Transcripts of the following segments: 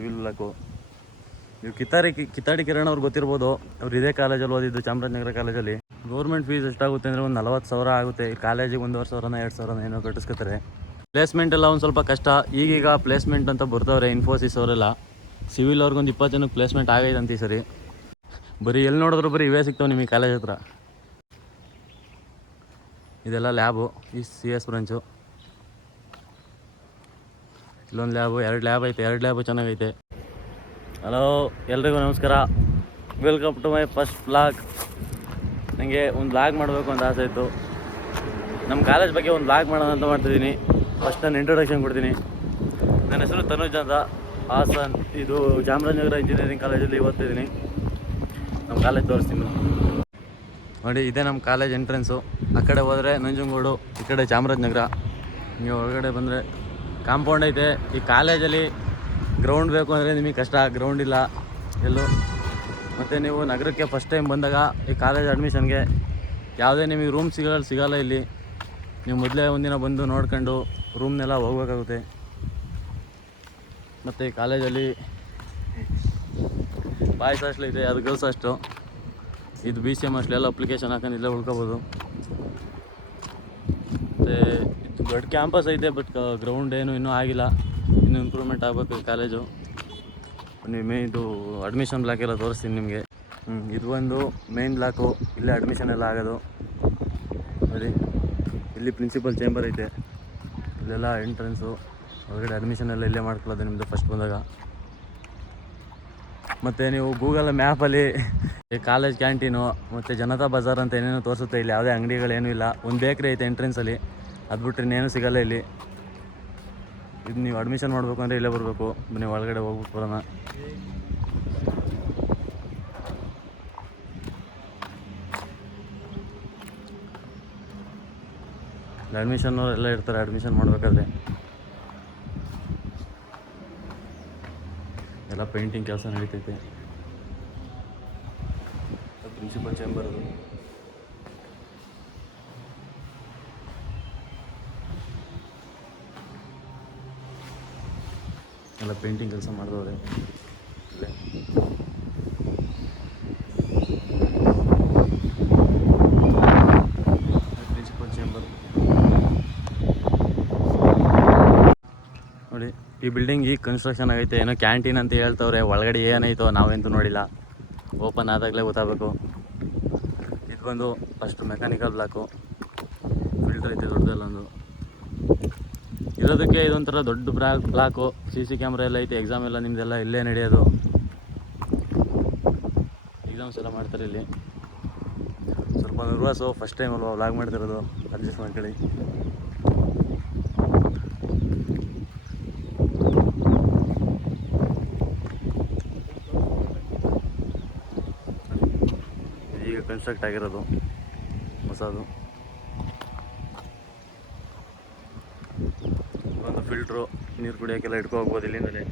Civil block. ನೀವು ಕಿತ್ತಾಡಿ ಕಿರಣ್ ಅವ್ರು ಗೊತ್ತಿರ್ಬೋದು. ಅವ್ರು ಇದೇ ಕಾಲೇಜಲ್ಲಿ ಓದಿದ್ದು, ಚಾಮರಾಜನಗರ ಕಾಲೇಜಲ್ಲಿ. ಗೌರ್ಮೆಂಟ್ ಫೀಸ್ ಎಷ್ಟಾಗುತ್ತೆ ಅಂದರೆ ಒಂದು 40,000 ಆಗುತ್ತೆ. ಕಾಲೇಜಿಗೆ 1,500 2,000 ಏನೋ ಕಟ್ಟಿಸ್ಕೊತಾರೆ. ಪ್ಲೇಸ್ಮೆಂಟ್ ಎಲ್ಲ ಒಂದು ಸ್ವಲ್ಪ ಕಷ್ಟ. ಈಗೀಗ ಪ್ಲೇಸ್ಮೆಂಟ್ ಅಂತ ಬರ್ತಾವ್ರೆ ಇನ್ಫೋಸಿಸ್ ಅವರೆಲ್ಲ. ಸಿವಿಲ್ ಅವ್ರಿಗೊಂದು 20 ಜನಕ್ಕೆ ಪ್ಲೇಸ್ಮೆಂಟ್ ಆಗೈತೆ ಈ ಸರಿ. ಬರೀ ಎಲ್ಲಿ ನೋಡಿದ್ರು ಬರೀ ಇವೇ ಸಿಗ್ತಾವೆ ನಿಮಗೆ ಕಾಲೇಜ್ ಹತ್ರ. ಇದೆಲ್ಲ ಲ್ಯಾಬು, ಈ CS ಬ್ರಾಂಚು. ಇಲ್ಲೊಂದು ಲ್ಯಾಬು, 2 ಲ್ಯಾಬ್ ಐತೆ. 2 ಲ್ಯಾಬು ಚೆನ್ನಾಗೈತೆ. ಹಲೋ, ಎಲ್ರಿಗೂ ನಮಸ್ಕಾರ. Welcome to my first vlog. ನನಗೆ ಒಂದು ವ್ಲಾಗ್ ಮಾಡಬೇಕು ಅಂತ ಆಸೆ ಇತ್ತು. ನಮ್ಮ ಕಾಲೇಜ್ ಬಗ್ಗೆ ಒಂದು ವ್ಲಾಗ್ ಮಾಡೋಣ ಅಂತ ಮಾಡ್ತಿದ್ದೀನಿ. ಫಸ್ಟ್ ನಾನು ಇಂಟ್ರೊಡಕ್ಷನ್ ಕೊಡ್ತೀನಿ. ನನ್ನ ಹೆಸರು ತನುಜ್ ಅಂತ, ಹಾಸನ್. ಇದು ಚಾಮರಾಜನಗರ ಇಂಜಿನಿಯರಿಂಗ್ ಕಾಲೇಜಲ್ಲಿ ಓದ್ತಿದ್ದೀನಿ. ನಮ್ಮ ಕಾಲೇಜ್ ತೋರಿಸ್ತೀನಿ ನೋಡಿ. ಇದೇ ನಮ್ಮ ಕಾಲೇಜ್ ಎಂಟ್ರೆನ್ಸು. ಆ ಕಡೆ ಹೋದರೆ ನಂಜನಗೂಡು, ಈ ಕಡೆ ಚಾಮರಾಜನಗರ. ನೀವು ಒಳಗಡೆ ಬಂದರೆ ಕಾಂಪೌಂಡ್ ಐತೆ. ಈ ಕಾಲೇಜಲ್ಲಿ ಗ್ರೌಂಡ್ ಬೇಕು ಅಂದರೆ ನಿಮಗೆ ಕಷ್ಟ, ಗ್ರೌಂಡ್ ಇಲ್ಲ ಎಲ್ಲೂ. ಮತ್ತು ನೀವು ನಗರಕ್ಕೆ ಫಸ್ಟ್ ಟೈಮ್ ಬಂದಾಗ ಈ ಕಾಲೇಜ್ ಅಡ್ಮಿಷನ್ಗೆ ಯಾವುದೇ ನಿಮಗೆ ರೂಮ್ ಸಿಗಲ್ಲ ಇಲ್ಲಿ. ನೀವು ಮೊದಲೇ ಒಂದಿನ ಬಂದು ನೋಡ್ಕೊಂಡು ರೂಮ್ನೆಲ್ಲ ಹೋಗ್ಬೇಕಾಗುತ್ತೆ. ಮತ್ತು ಈ ಕಾಲೇಜಲ್ಲಿ ಬಾಯ್ಸ್ ಹಾಸ್ಟೆಲ್ ಇದೆ, ಅದು ಗರ್ಲ್ಸ್ ಹಾಸ್ಟೆಲು. ಇದು BCM ಹಾಸ್ಟೆಲ್. ಎಲ್ಲ ಅಪ್ಲಿಕೇಶನ್ ಹಾಕೊಂಡು ಇಲ್ಲೇ ಉಳ್ಕೊಬೋದು. ಮತ್ತು ಇದು ದೊಡ್ಡ ಕ್ಯಾಂಪಸ್ ಐತೆ, ಬಟ್ ಗ್ರೌಂಡ್ ಏನು ಇನ್ನೂ ಆಗಿಲ್ಲ. ಇನ್ನೂ ಇಂಪ್ರೂವ್ಮೆಂಟ್ ಆಗಬೇಕು ಈ ಕಾಲೇಜು. ನೀವು ಇದು ಅಡ್ಮಿಷನ್ ಬ್ಲಾಕ್ ಎಲ್ಲ ತೋರಿಸ್ತೀನಿ ನಿಮಗೆ. ಇದು ಒಂದು ಮೇನ್ ಬ್ಲಾಕು. ಇಲ್ಲೇ ಅಡ್ಮಿಷನ್ ಎಲ್ಲ ಆಗೋದು ನೋಡಿ. ಇಲ್ಲಿ ಪ್ರಿನ್ಸಿಪಲ್ ಚೇಂಬರ್ ಐತೆ. ಇಲ್ಲೆಲ್ಲ ಎಂಟ್ರೆನ್ಸು. ಹೊರಗಡೆ ಅಡ್ಮಿಷನ್ ಎಲ್ಲ ಇಲ್ಲೇ ಮಾಡ್ಕೊಳ್ಳೋದು ನಿಮ್ಮದು ಫಸ್ಟ್ ಬಂದಾಗ. ಮತ್ತು ನೀವು ಗೂಗಲ್ ಮ್ಯಾಪಲ್ಲಿ ಕಾಲೇಜ್ ಕ್ಯಾಂಟೀನು ಮತ್ತು ಜನತಾ ಬಜಾರ್ ಅಂತ ಏನೇನೋ ತೋರಿಸುತ್ತೆ. ಇಲ್ಲಿ ಯಾವುದೇ ಅಂಗಡಿಗಳೇನೂ ಇಲ್ಲ. ಒಂದು ಬೇಕ್ರಿ ಐತೆ ಎಂಟ್ರೆನ್ಸಲ್ಲಿ, ಅದು ಬಿಟ್ಟರೆ ಇನ್ನೇನು ಸಿಗೋಲ್ಲ ಇಲ್ಲಿ. ಇದು ನೀವು ಅಡ್ಮಿಷನ್ ಮಾಡಬೇಕು ಅಂದರೆ ಇಲ್ಲೇ ಬರಬೇಕು. ನೀವು ಒಳಗಡೆ ಹೋಗ್ಬಿಟ್ಟು ಬರೋಣ. ಅಡ್ಮಿಷನ್ನು ಎಲ್ಲ ಇರ್ತಾರೆ ಅಡ್ಮಿಷನ್ ಮಾಡಬೇಕಾದ್ರೆ. ಎಲ್ಲ ಪೇಂಟಿಂಗ್ ಕೆಲಸ ನಡೀತೈತೆ. ಪ್ರಿನ್ಸಿಪಲ್ ಚೇಂಬರ್ ಅದು. ಎಲ್ಲ ಪೇಂಟಿಂಗ್ ಕೆಲಸ ಮಾಡಿದವ್ರೆ ಇಲ್ಲೇ. ಪ್ರಿನ್ಸಿಪಲ್ ಚೇಂಬರ್ ನೋಡಿ. ಈ ಬಿಲ್ಡಿಂಗ್ ಈಗ ಕನ್ಸ್ಟ್ರಕ್ಷನ್ ಆಗೈತೆ. ಏನೋ ಕ್ಯಾಂಟೀನ್ ಅಂತ ಹೇಳ್ತವ್ರೆ. ಒಳಗಡೆ ಏನೈತೋ ನಾವಂತೂ ನೋಡಿಲ್ಲ. ಓಪನ್ ಆದಾಗಲೇ ಗೊತ್ತಾಗಬೇಕು. ಇದು ಬಂದು ಫಸ್ಟ್ ಮೆಕ್ಯಾನಿಕಲ್ ಬ್ಲಾಕು. ಫಿಲ್ಟರ್ ಐತೆ ದೊಡ್ಡದಲ್ಲೊಂದು. ಇರೋದಕ್ಕೆ ಇದೊಂಥರ ದೊಡ್ಡ ಬ್ಲಾಕು. CC ಕ್ಯಾಮ್ರಾ ಎಲ್ಲ ಐತೆ. ಎಕ್ಸಾಮ್ ಎಲ್ಲ ನಿಮ್ಮದೆಲ್ಲ ಇಲ್ಲೇ ನಡೆಯೋದು. ಎಕ್ಸಾಮ್ಸ್ ಎಲ್ಲ ಮಾಡ್ತಾರೆ ಇಲ್ಲಿ. ಸ್ವಲ್ಪ ನರ್ವಸು, ಫಸ್ಟ್ ಟೈಮ್ ಅಲ್ವಾ ವ್ಲಾಗ್ ಮಾಡ್ತಿರೋದು. ಅಡ್ಜಸ್ಟ್ ಮಾಡ್ಕೊಳ್ಳಿ. ಈಗ ಕನ್ಸ್ಟ್ರಕ್ಟ್ ಆಗಿರೋದು ಹೊಸದು. ಒಂದು ಫಿಲ್ಟ್ರು, ನೀರು ಕುಡಿಯೋಕ್ಕೆಲ್ಲ ಇಟ್ಕೊ ಹೋಗ್ಬೋದು ಇಲ್ಲಿಂದಲೇ.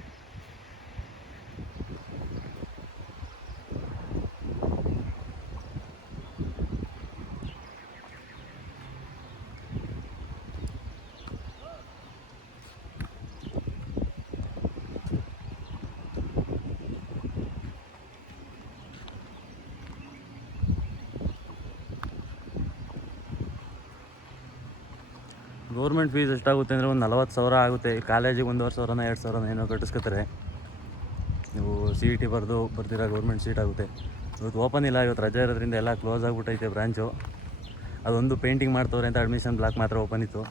ಗೌರ್ಮೆಂಟ್ ಫೀಸ್ ಎಷ್ಟಾಗುತ್ತೆ ಅಂದರೆ ಒಂದು 40,000 ಆಗುತ್ತೆ. ಕಾಲೇಜಿಗೆ 1,500 2,000 ಏನೋ ಕಟ್ಟಿಸ್ಕೊತಾರೆ. ನೀವು CET ಬರ್ದಿರ ಗೌರ್ಮೆಂಟ್ ಸೀಟ್ ಆಗುತ್ತೆ. ಇವತ್ತು ಓಪನ್ ಇಲ್ಲ, ಇವತ್ತು ರಜೆ ಇರೋದ್ರಿಂದ ಎಲ್ಲ ಕ್ಲೋಸ್ ಆಗಿಬಿಟ್ಟೈತೆ ಬ್ರಾಂಚು. ಅದೊಂದು ಪೇಂಟಿಂಗ್ ಮಾಡ್ತವ್ರೆ ಅಂತ ಅಡ್ಮಿಷನ್ ಬ್ಲಾಕ್ ಮಾತ್ರ ಓಪನ್ ಇತ್ತು.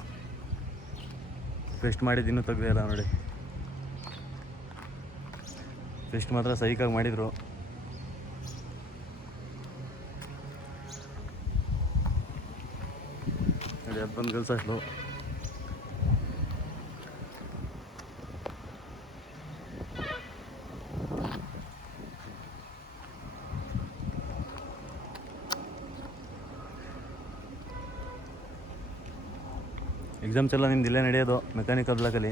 ಫೆಸ್ಟ್ ಮಾಡಿದ್ದು ಇನ್ನೂ ತೆಗ್ದಿಲ್ಲ ನೋಡಿ. ಫೆಸ್ಟ್ ಮಾತ್ರ ಸೈಕಾಗಿ ಮಾಡಿದರು. ನೋಡಿ, ಹಬ್ಬನ ಗರ್ಲ್ಸ್ ಹಾಸ್ಟೆಲು. ಎಕ್ಸಾಮ್ಸ್ ಎಲ್ಲ ನಿಮ್ದು ಇಲ್ಲೇ ನಡೆಯೋದು ಮೆಕ್ಯಾನಿಕಲ್ ಬ್ಲಾಕಲ್ಲಿ.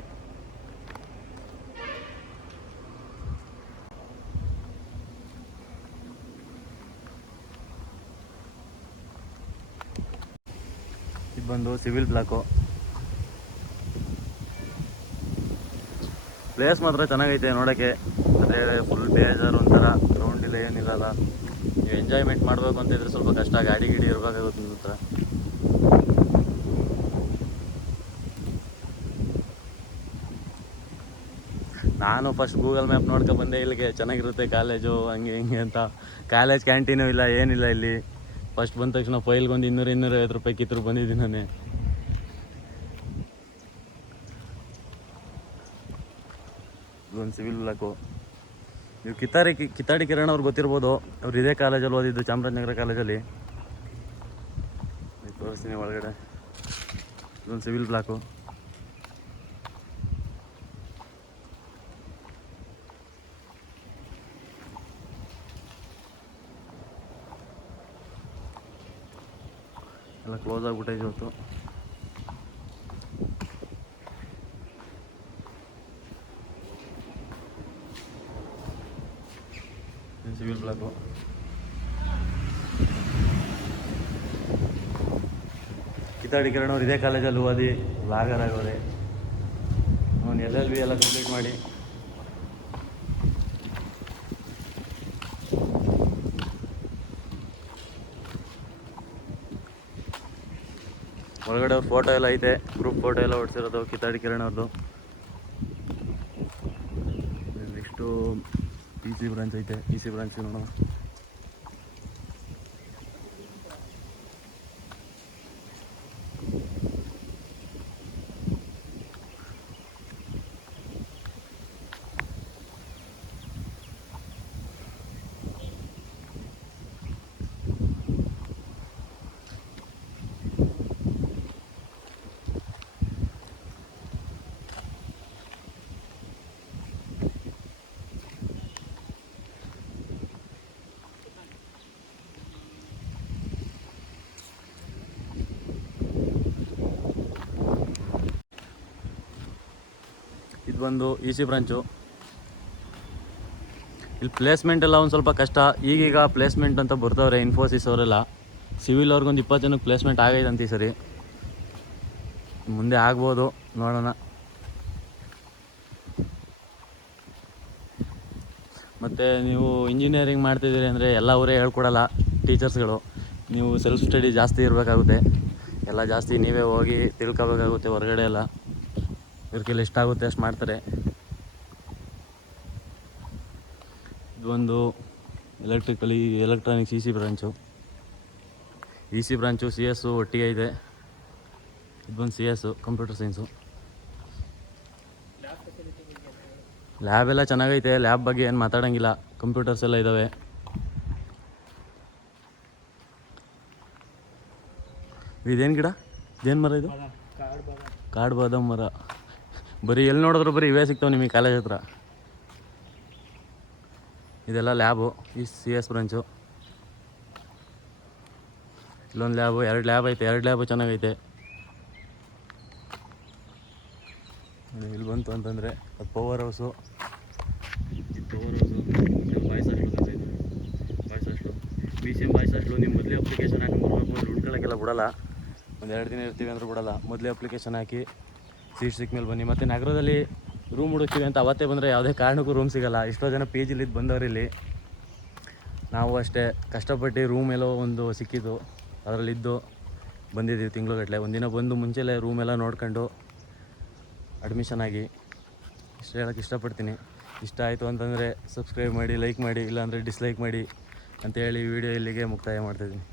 ಇದು ಬಂದು ಸಿವಿಲ್ ಬ್ಲಾಕು. ಪ್ಲೇಸ್ ಮಾತ್ರ ಚೆನ್ನಾಗೈತೆ ನೋಡೋಕ್ಕೆ. ಅದೇ ಫುಲ್ ಬೇಜಾರು ಒಂಥರ, ಗ್ರೌಂಡ್ ಇಲ್ಲ ಏನಿಲ್ಲಲ್ಲ. ನೀವು ಎಂಜಾಯ್ಮೆಂಟ್ ಮಾಡಬೇಕು ಅಂತಿದ್ರೆ ಸ್ವಲ್ಪ ಕಷ್ಟ, ಗಾಡಿ ಗಿಡಿ ಇರಬೇಕಾಗುತ್ತೆ ನಿಮ್ಮ ಹತ್ರ. ನಾನು ಫಸ್ಟ್ ಗೂಗಲ್ ಮ್ಯಾಪ್ ನೋಡ್ಕೊ ಬಂದೆ ಇಲ್ಲಿಗೆ, ಚೆನ್ನಾಗಿರುತ್ತೆ ಕಾಲೇಜು ಹಂಗೆ ಹಿಂಗೆ ಅಂತ. ಕಾಲೇಜ್ ಕ್ಯಾಂಟೀನು ಇಲ್ಲ ಏನಿಲ್ಲ ಇಲ್ಲಿ. ಫಸ್ಟ್ ಬಂದ ತಕ್ಷಣ ಫೈಲ್ಗೊಂದು 200-250 ರೂಪಾಯಿ ಕಿತ್ತರು ಬಂದಿದ್ದೀನಿ ನಾನೇ. ಇದೊಂದು ಸಿವಿಲ್ ಬ್ಲಾಕು. ನೀವು ಕಿತ್ತಾಡಿ ಕಿರಣ್ ಅವ್ರು ಗೊತ್ತಿರ್ಬೋದು, ಅವ್ರು ಇದೇ ಕಾಲೇಜಲ್ಲಿ ಓದಿದ್ದು, ಚಾಮರಾಜನಗರ ಕಾಲೇಜಲ್ಲಿ. ತೋರಿಸ್ತೀನಿ ಒಳಗಡೆ. ಇದೊಂದು ಸಿವಿಲ್ ಬ್ಲಾಕು. ಎಲ್ಲ ಕ್ಲೋಸ್ ಆಗಿಬಿಟ್ಟೈತೆ ಇವತ್ತು. Civil block. ಕಿತ್ತಾಡಿ ಕಿರಣ್ ಅವ್ರು ಇದೇ ಕಾಲೇಜಲ್ಲಿ ಓದಿ ಲಾಗರ್ ಆಗೋರೆ. ಅವನು LLB ಎಲ್ಲ ಕಂಪ್ಲೀಟ್ ಮಾಡಿ ಒಳಗಡೆ ಅವ್ರ ಫೋಟೋ ಎಲ್ಲ ಐತೆ, ಗ್ರೂಪ್ ಫೋಟೋ ಎಲ್ಲ ಹೊಡ್ಸಿರೋದು ಕಿತ್ತಾಡಿ ಕಿರಣ್ ಅವ್ರದ್ದು. ನೆಕ್ಸ್ಟು EC ಬ್ರಾಂಚ್ ಐತೆ, EC ಬ್ರಾಂಚ್ ನೋಡೋಣ. ಇದು ಬಂದು EC ಬ್ರಾಂಚು. ಇಲ್ಲಿ ಪ್ಲೇಸ್ಮೆಂಟ್ ಎಲ್ಲ ಒಂದು ಸ್ವಲ್ಪ ಕಷ್ಟ. ಈಗೀಗ ಪ್ಲೇಸ್ಮೆಂಟ್ ಅಂತ ಬರ್ತಾವ್ರೆ ಇನ್ಫೋಸಿಸ್ ಅವರೆಲ್ಲ. ಸಿವಿಲ್ ಅವ್ರಿಗೊಂದು 20 ಜನಕ್ಕೆ ಪ್ಲೇಸ್ಮೆಂಟ್ ಆಗೈತಂತ ಈ ಸರಿ. ಮುಂದೆ ಆಗ್ಬೋದು, ನೋಡೋಣ. ಮತ್ತು ನೀವು ಇಂಜಿನಿಯರಿಂಗ್ ಮಾಡ್ತಿದ್ದೀರಿ ಅಂದರೆ ಎಲ್ಲ ಅವರೇ ಹೇಳ್ಕೊಡಲ್ಲ ಟೀಚರ್ಸ್ಗಳು. ನೀವು ಸೆಲ್ಫ್ ಸ್ಟಡಿ ಜಾಸ್ತಿ ಇರಬೇಕಾಗುತ್ತೆ. ಎಲ್ಲ ಜಾಸ್ತಿ ನೀವೇ ಹೋಗಿ ತಿಳ್ಕೊಬೇಕಾಗುತ್ತೆ ಹೊರಗಡೆ ಎಲ್ಲ. ಇವ್ರ ಕೈಲಿ ಎಷ್ಟಾಗುತ್ತೆ ಅಷ್ಟು ಮಾಡ್ತಾರೆ. ಇದೊಂದು electronics EC branch. EC branch CS ಒಟ್ಟಿಗೆ ಇದೆ. ಇದೊಂದು CS ಕಂಪ್ಯೂಟರ್ ಸೈನ್ಸು. ಲ್ಯಾಬ್ ಎಲ್ಲ ಚೆನ್ನಾಗೈತೆ. ಲ್ಯಾಬ್ ಬಗ್ಗೆ ಏನು ಮಾತಾಡೋಂಗಿಲ್ಲ, ಕಂಪ್ಯೂಟರ್ಸ್ ಎಲ್ಲ ಇದ್ದಾವೆ. ಇದೇನು ಗಿಡ, ಇದೇನು ಮರ ಇದು? ಕಾಡು ಬಾದಾಮ್ ಮರ. ಬರೀ ಎಲ್ಲಿ ನೋಡಿದ್ರು ಬರೀ ಇವೇ ಸಿಗ್ತಾವೆ ನಿಮಗೆ ಕಾಲೇಜ್ ಹತ್ರ. ಇದೆಲ್ಲ ಲ್ಯಾಬು, ಈ CS ಬ್ರಾಂಚು. ಇಲ್ಲೊಂದು ಲ್ಯಾಬು, 2 ಲ್ಯಾಬ್ ಐತೆ. 2 ಲ್ಯಾಬು ಚೆನ್ನಾಗೈತೆ. ಇಲ್ಲಿ ಬಂತು ಅಂತಂದರೆ ಅದು power house. Boys hostel BCM boys hostel. ನೀವು ಮೊದಲೇ ಅಪ್ಲಿಕೇಶನ್ ಹಾಕಿ ಬರ್ಬೇಕು, ಉಳ್ಕೊಳ್ಳೋಕ್ಕೆಲ್ಲ ಬಿಡೋಲ್ಲ. ಒಂದು 2 ದಿನ ಇರ್ತೀವಿ ಅಂದ್ರೆ ಬಿಡೋಲ್ಲ. ಮೊದಲೇ ಅಪ್ಲಿಕೇಶನ್ ಹಾಕಿ ಸೀಟ್ ಸಿಕ್ಕ ಮೇಲೆ ಬನ್ನಿ. ಮತ್ತು ನಗರದಲ್ಲಿ ರೂಮ್ ಹುಡುಕ್ತೀವಿ ಅಂತ ಅವತ್ತೇ ಬಂದರೆ ಯಾವುದೇ ಕಾರಣಕ್ಕೂ ರೂಮ್ ಸಿಗೋಲ್ಲ. ಎಷ್ಟೋ ಜನ PGಲಿದ್ದು ಬಂದವರು ಇಲ್ಲಿ. ನಾವು ಅಷ್ಟೇ ಕಷ್ಟಪಟ್ಟು ರೂಮ್ ಎಲ್ಲೋ ಒಂದು ಸಿಕ್ಕಿದ್ದು, ಅದರಲ್ಲಿದ್ದು ಬಂದಿದ್ದೀವಿ ತಿಂಗಳುಗಟ್ಟಲೆ. ಒಂದಿನ ಬಂದು ಮುಂಚೆಲೇ ರೂಮ್ ಎಲ್ಲ ನೋಡ್ಕೊಂಡು ಅಡ್ಮಿಷನ್ ಆಗಿ. ಇಷ್ಟು ಹೇಳೋಕ್ಕೆ ಇಷ್ಟಪಡ್ತೀನಿ. ಇಷ್ಟ ಆಯಿತು ಅಂತಂದರೆ ಸಬ್ಸ್ಕ್ರೈಬ್ ಮಾಡಿ, ಲೈಕ್ ಮಾಡಿ, ಇಲ್ಲಾಂದರೆ ಡಿಸ್ಲೈಕ್ ಮಾಡಿ ಅಂತೇಳಿ ವಿಡಿಯೋ ಇಲ್ಲಿಗೆ ಮುಕ್ತಾಯ ಮಾಡ್ತಾಯಿದ್ದೀನಿ.